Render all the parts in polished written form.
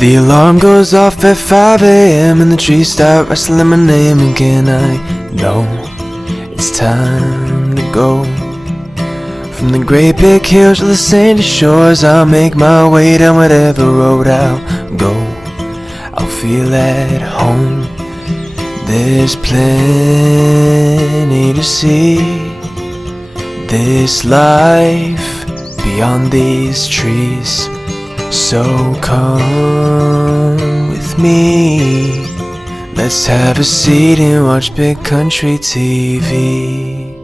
The alarm goes off at 5 a.m. and the trees start rustling my name again. I know it's time to go. From the great big hills to the sandy shores, I'll make my way down whatever road I'll go. I'll feel at home. There's plenty to see. This life beyond these trees. So come with me. Let's have a seat and watch Big Country TV.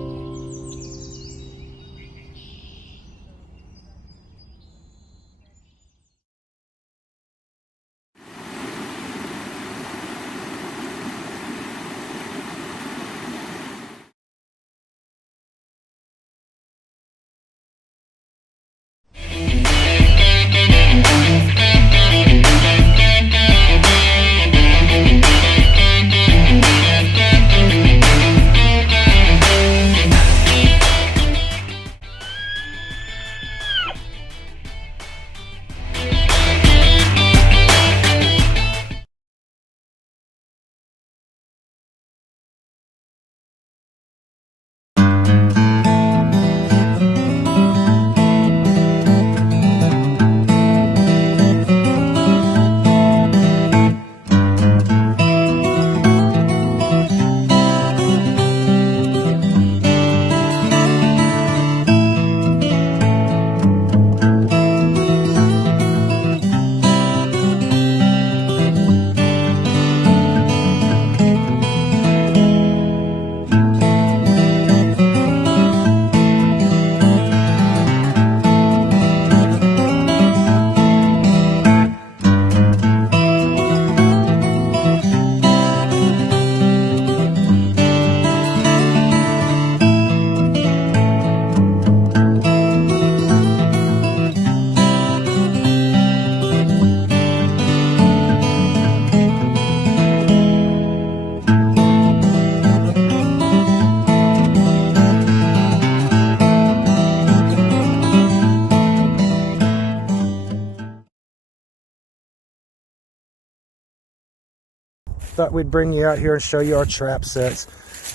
Thought we'd bring you out here and show you our trap sets.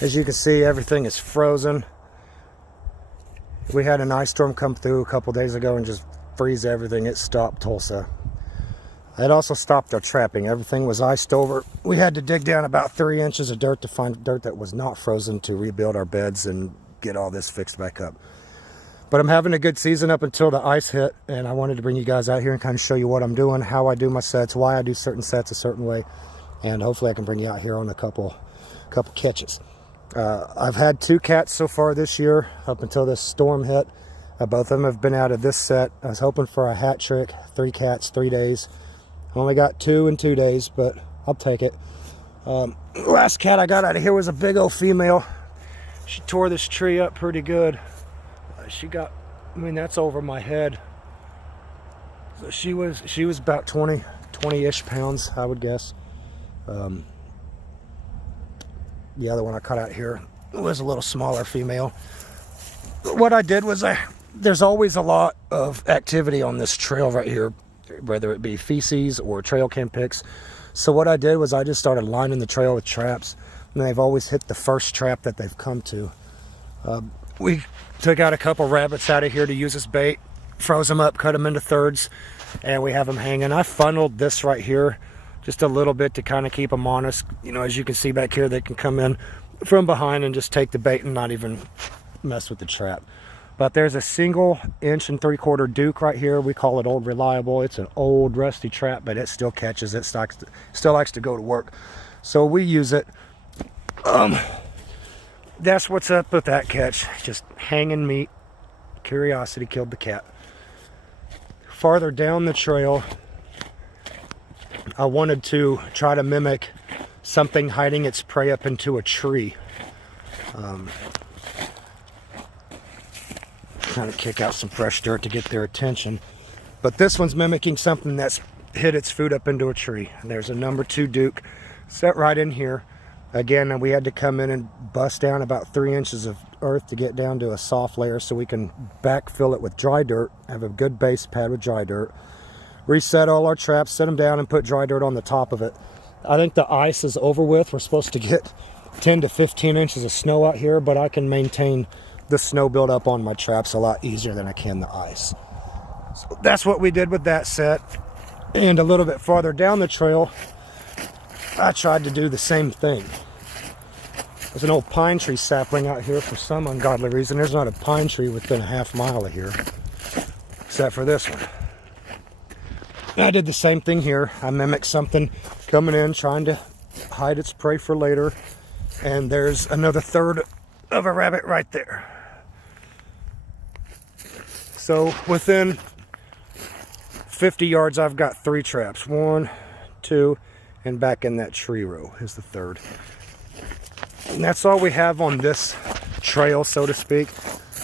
As you can see, everything is frozen. We had an ice storm come through a couple days ago and just freeze everything. It stopped Tulsa. It also stopped our trapping. Everything was iced over. We had to dig down about 3 inches of dirt to find dirt that was not frozen to rebuild our beds and get all this fixed back up. But I'm having a good season up until the ice hit, and I wanted to bring you guys out here and kind of show you what I'm doing, how I do my sets, why I do certain sets a certain way. And hopefully I can bring you out here on a couple catches. I've had 2 cats so far this year up until this storm hit. Both of them have been out of this set. I was hoping for a hat trick, 3 cats, 3 days. I only got 2 in 2 days, but I'll take it. Last cat I got out of here was a big old female. She tore this tree up pretty good. That's over my head. So she was about 20-ish pounds, I would guess. The other one I cut out here was a little smaller female. What I did was there's always a lot of activity on this trail right here, whether it be feces or trail cam pics. So what I did was I just started lining the trail with traps, and they've always hit the first trap that they've come to. We took out a couple rabbits out of here to use as bait, froze them up, cut them into thirds, and we have them hanging. I funneled this right here just a little bit to kind of keep them honest. You know, as you can see back here, they can come in from behind and just take the bait and not even mess with the trap. But there's a single 1 3/4 Duke right here. We call it Old Reliable. It's an old rusty trap, but it still catches. It still likes to go to work. So we use it. That's what's up with that catch. Just hanging meat. Curiosity killed the cat. Farther down the trail, I wanted to try to mimic something hiding its prey up into a tree. Trying to kick out some fresh dirt to get their attention. But this one's mimicking something that's hid its food up into a tree. And there's a number 2 Duke set right in here. Again, we had to come in and bust down about 3 inches of earth to get down to a soft layer so we can backfill it with dry dirt, have a good base pad with dry dirt, reset all our traps, set them down, and put dry dirt on the top of it. I think the ice is over with. We're supposed to get 10 to 15 inches of snow out here, but I can maintain the snow buildup on my traps a lot easier than I can the ice. So that's what we did with that set. And a little bit farther down the trail, I tried to do the same thing. There's an old pine tree sapling out here for some ungodly reason. There's not a pine tree within a half mile of here, except for this one. And I did the same thing here. I mimicked something coming in, trying to hide its prey for later. And there's another third of a rabbit right there. So within 50 yards, I've got 3 traps. 1, 2, and back in that tree row is the third. And that's all we have on this trail, so to speak.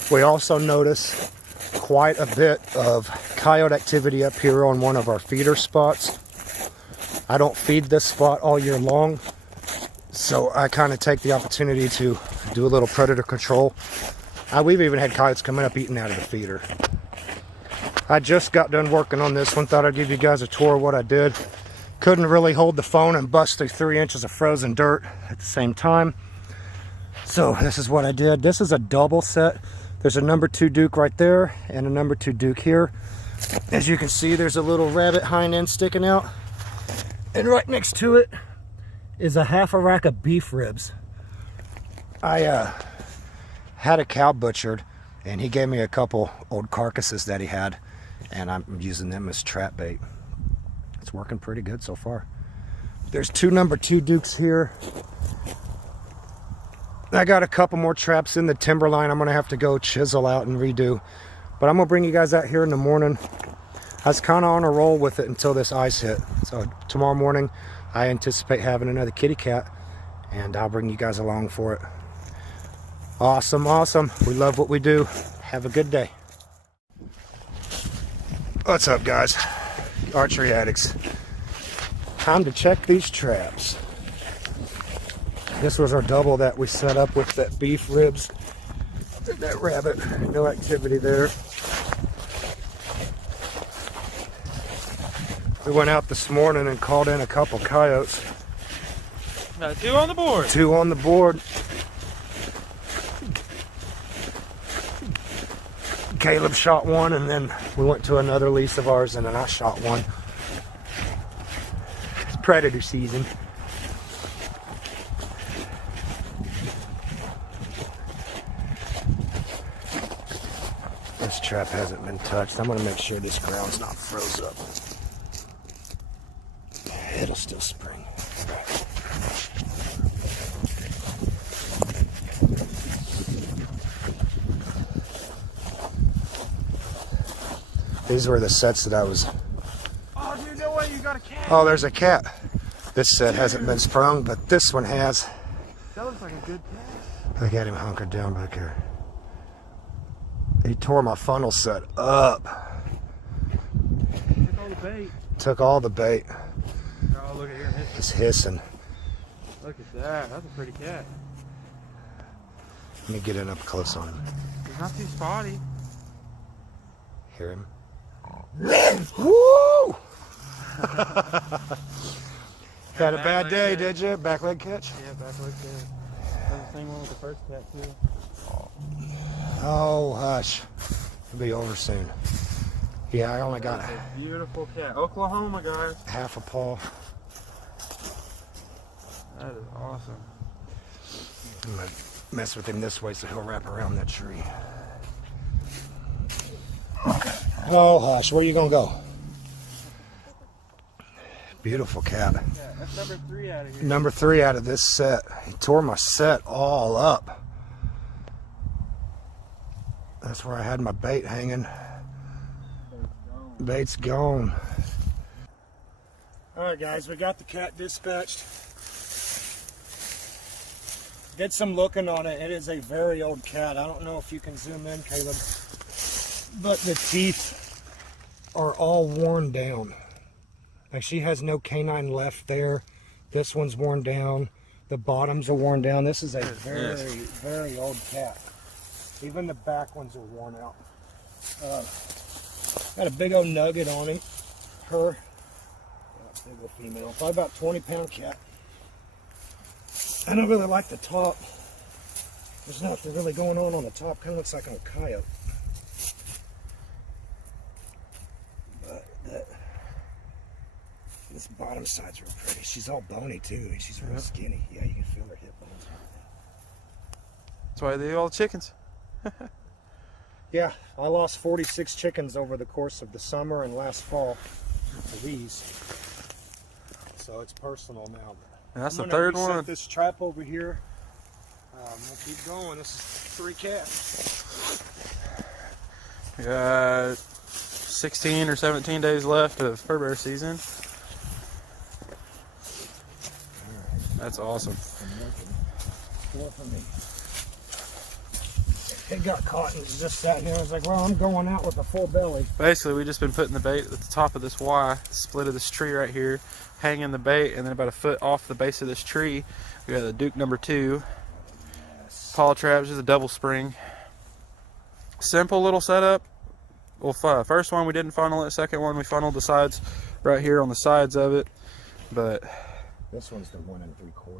We also notice quite a bit of coyote activity up here on one of our feeder spots. I don't feed this spot all year long, so I kind of take the opportunity to do a little predator control. We've even had coyotes coming up eating out of the feeder. I just got done working on this one. Thought I'd give you guys a tour of what I did. Couldn't really hold the phone and bust through 3 inches of frozen dirt at the same time. So this is what I did. This is a double set. There's a number 2 Duke right there and a number 2 Duke here. As you can see, there's a little rabbit hind end sticking out. And right next to it is a half a rack of beef ribs. I had a cow butchered, and he gave me a couple old carcasses that he had, and I'm using them as trap bait. It's working pretty good so far. There's 2 number 2 Dukes here. I got a couple more traps in the timberline I'm gonna have to go chisel out and redo, but I'm gonna bring you guys out here in the morning. I was kind of on a roll with it until this ice hit. So tomorrow morning I anticipate having another kitty cat, and I'll bring you guys along for it. Awesome, awesome. We love what we do. Have a good day. What's up, guys? Archery addicts. Time to check these traps. This was our double that we set up with that beef ribs. That rabbit, no activity there. We went out this morning and called in a couple coyotes. Got 2 on the board. 2 on the board. Caleb shot 1, and then we went to another lease of ours, and then I shot 1. It's predator season. This trap hasn't been touched. I'm gonna make sure this ground's not froze up. It'll still spring. These were the sets that I was... Oh, dude, no way, you got a cat. Oh, there's a cat. This set hasn't been sprung, but this one has. That looks like a good cat. Look at him hunkered down back here. He tore my funnel set up. Took all the bait. Took all the bait. Oh, look at here. He's hissing. Look at that. That's a pretty cat. Let me get in up close on him. He's not too spotty. Hear him? Woo! Had a bad day, did you? Back leg catch? Yeah, back leg catch. That's the same one with the first cat, too. Oh, hush. It'll be over soon. Yeah, I only got That's a beautiful cat. Oklahoma, guys. half a paw. That is awesome. I'm gonna mess with him this way so he'll wrap around that tree. Oh, hush. Where you gonna go? Beautiful cat. Yeah, that's number 3 out of here. Number 3 out of this set. He tore my set all up. That's where I had my bait hanging. Bait's gone. Alright guys, we got the cat dispatched. Did some looking on it. It is a very old cat. I don't know if you can zoom in, Caleb, but the teeth are all worn down. Like, she has no canine left there. This one's worn down. The bottoms are worn down. This is a very, very old cat. Even the back ones are worn out. Got a big old nugget on him. her. Big old female, probably about 20-pound cat. I don't really like the top. There's nothing really going on the top. Kind of looks like an coyote. But this bottom side's real pretty. She's all bony too. She's real skinny. Yeah, you can feel her hip bones. That's why they eat all the chickens. Yeah, I lost 46 chickens over the course of the summer and last fall to these. So it's personal now. And that's the I'm third gonna reset one. this trap over here. We'll keep going. This is 3 cats. We got 16 or 17 days left of fur bear season. That's awesome. 4 for me. It got caught and just sat here. I was like, well, I'm going out with a full belly. Basically, we've just been putting the bait at the top of this Y, split of this tree right here, hanging the bait, and then about a foot off the base of this tree, we got the Duke number 2. Paw trap, just a double spring. Simple little setup. Well, first one we didn't funnel it. Second one we funneled the sides right here on the sides of it. But This one's the 1 3/4.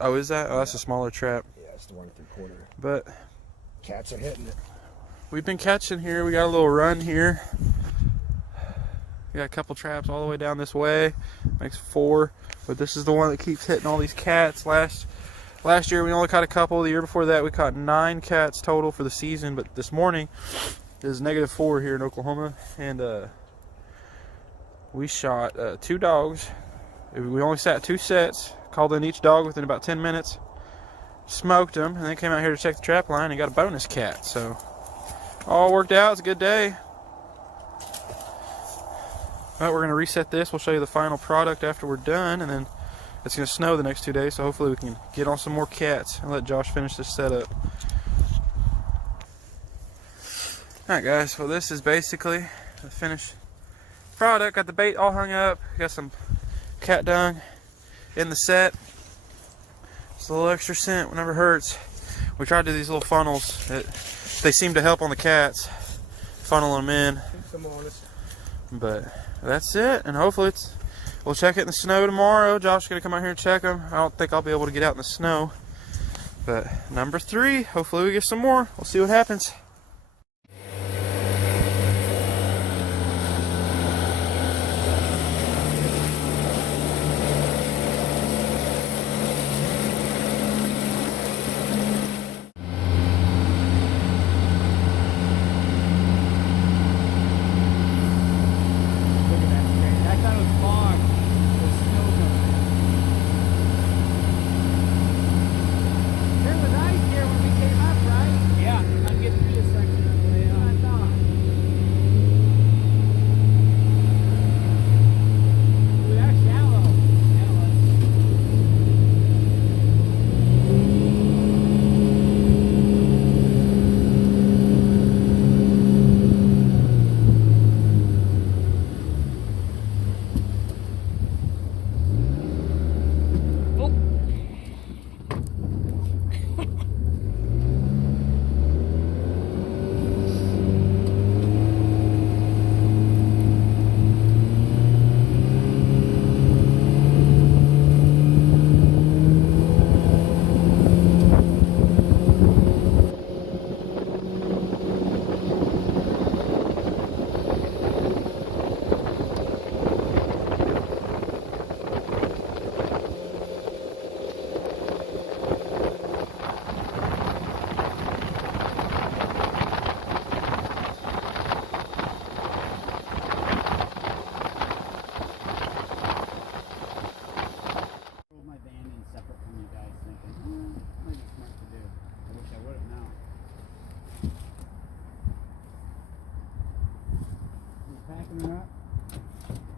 oh, is that? Oh, that's a smaller trap. Yeah, it's the 1 3/4. But Cats are hitting it. we've been catching here. We got a little run here. We got a couple traps all the way down this way. Makes 4. But this is the one that keeps hitting all these cats. Last year we only caught a couple. The year before that we caught 9 cats total for the season. But this morning is -4 here in Oklahoma, and we shot 2 dogs. We only sat 2 sets. Called in each dog within about 10 minutes. Smoked them, and then came out here to check the trap line and got a bonus cat. So all worked out. It's a good day. But we're gonna reset this. We'll show you the final product after we're done, and then it's gonna snow the next 2 days. So hopefully we can get on some more cats and let Josh finish this setup. Alright guys, well this is basically the finished product. Got the bait all hung up, got some cat dung in the set. It's a little extra scent, never hurts. We tried to do these little funnels. They seem to help on the cats, funneling them in. Keep them honest. But that's it, and hopefully we'll check it in the snow tomorrow. Josh is gonna come out here and check them. I don't think I'll be able to get out in the snow. But number 3, hopefully we get some more. We'll see what happens.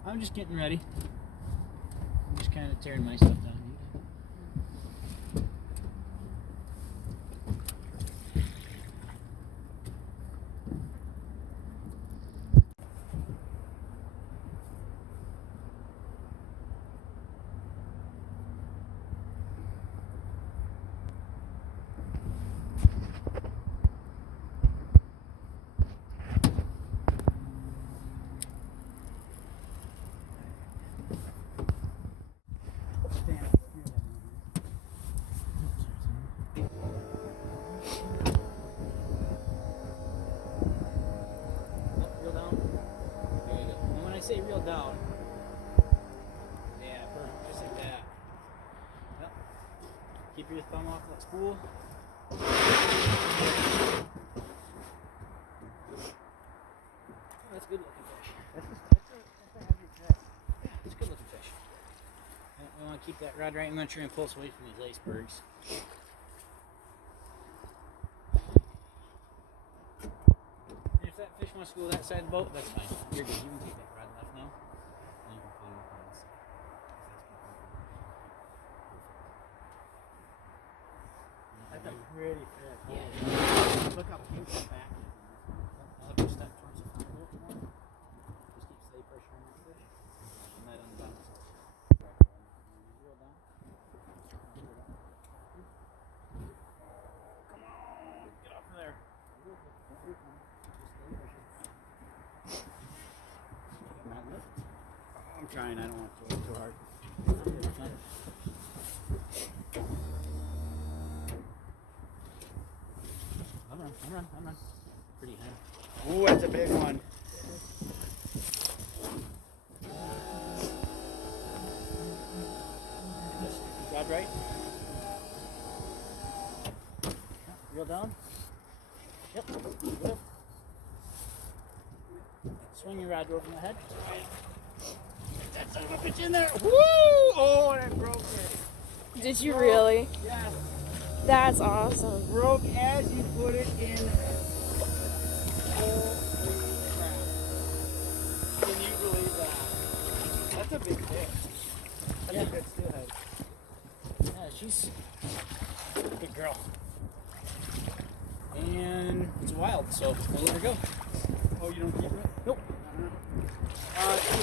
I'm just getting ready. I'm just kind of tearing my stuff down. Keep your thumb off that spool. That's a good looking fish. That's a heavy fish. Yeah, it's a good looking fish. I want to keep that rod right. I'm going to try and pull us away from these icebergs. And if that fish wants to go that side of the boat, that's fine. You're good. You can take that rod left now. And you can pull it up on this side. That's a pretty fish. Yeah. Look how pink the back is. I'll have to step towards the front a little more. Just keep steady pressure on that fish. And that on the bottom side. Reel down. Come on, get off of there. I'm trying, I don't want to go too hard. I'm run. Pretty high. Ooh, that's a big one. Just rod right. Reel down. Yep. Lift. Swing your rod over my head. That son of a bitch in there. Woo! Oh, that broke it. Did you really? Yes. That's awesome. Broke as you put it in. Holy crap. Can you believe that? That's a big fish. That's a good steelhead. Yeah, she's a good girl. And it's wild, so we'll let her go. Oh, you don't keep her? Nope.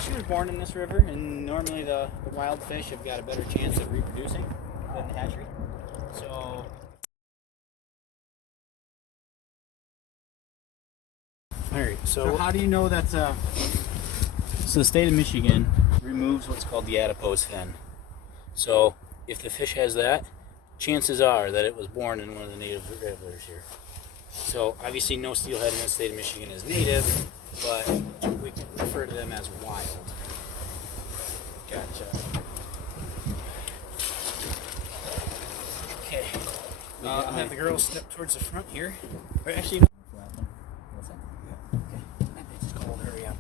She was born in this river, and normally the wild fish have got a better chance of reproducing than the hatchery. So, alright, so how do you know that's so the state of Michigan removes what's called the adipose fin. So if the fish has that, chances are that it was born in one of the native rivers here. So obviously no steelhead in the state of Michigan is native, but we can refer to them as wild. Gotcha. Okay. I'll have the girls step towards the front here. Or actually, what's that? Yeah. Okay. That bitch is cold. Hurry up.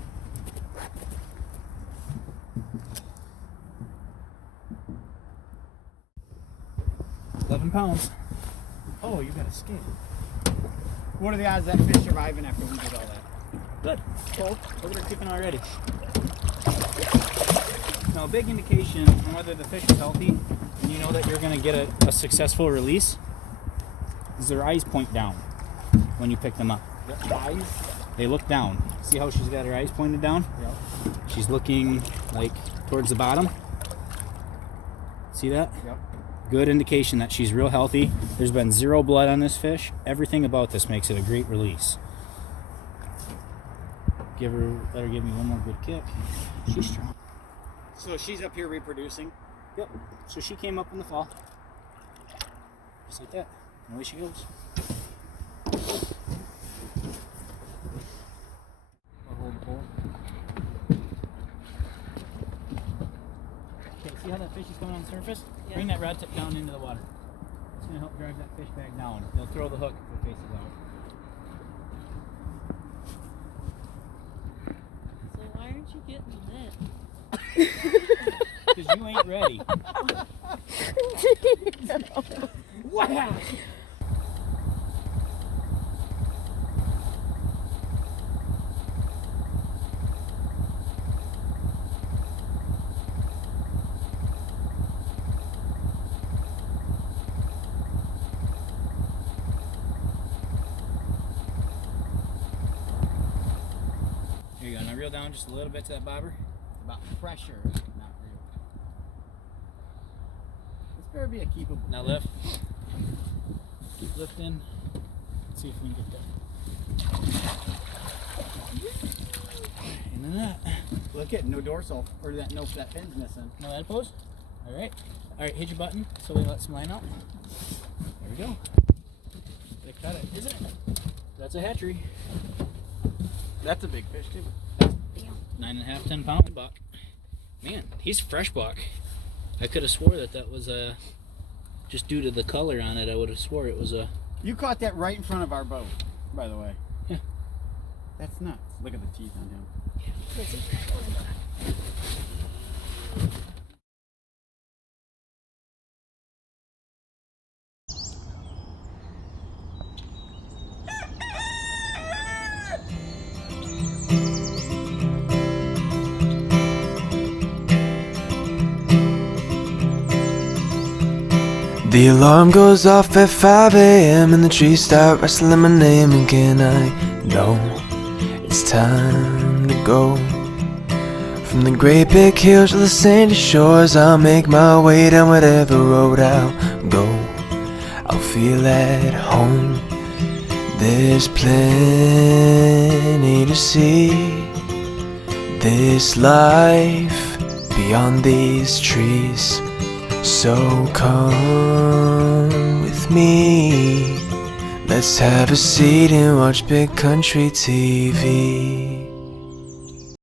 £11. Oh, you got a skin. What are the odds that fish surviving after we did all that? Good. Cold. Look at her keeping already. Now, a big indication on whether the fish is healthy and you know that you're going to get a successful release is their eyes point down when you pick them up. The eyes? They look down. See how she's got her eyes pointed down? Yep. She's looking like towards the bottom. See that? Yep. Good indication that she's real healthy. There's been zero blood on this fish. Everything about this makes it a great release. Let her give me one more good kick. She's strong. So she's up here reproducing. Yep. So she came up in the fall. Just like that. And away she goes. I'll hold the pole. Okay, see how that fish is coming on the surface? Yeah. Bring that rod tip down into the water. It's going to help drive that fish back down. They'll throw the hook if it faces out. So why aren't you getting the net? Because you ain't ready. Wow! Here you go. Now reel down just a little bit to that bobber. About pressure, not real. This better be a keepable. Now lift. Keep lifting. Let's see if we can get that. Into that. Look at no dorsal, or that fin's missing. No adipose. All right. Hit your button so we let some line out. There we go. They cut it, isn't it? That's a hatchery. That's a big fish too. 9.5, 10 pound buck. Man, he's a fresh buck. I could have swore that was a just due to the color on it, I would have swore it was a. You caught that right in front of our boat, by the way. Yeah. That's nuts. Look at the teeth on him. The alarm goes off at 5 a.m. and the trees start rustling my name again. I know it's time to go. From the great big hills to the sandy shores, I'll make my way down whatever road I'll go. I'll feel at home. There's plenty to see. This life beyond these trees. So come with me. Let's have a seat and watch Big Country TV.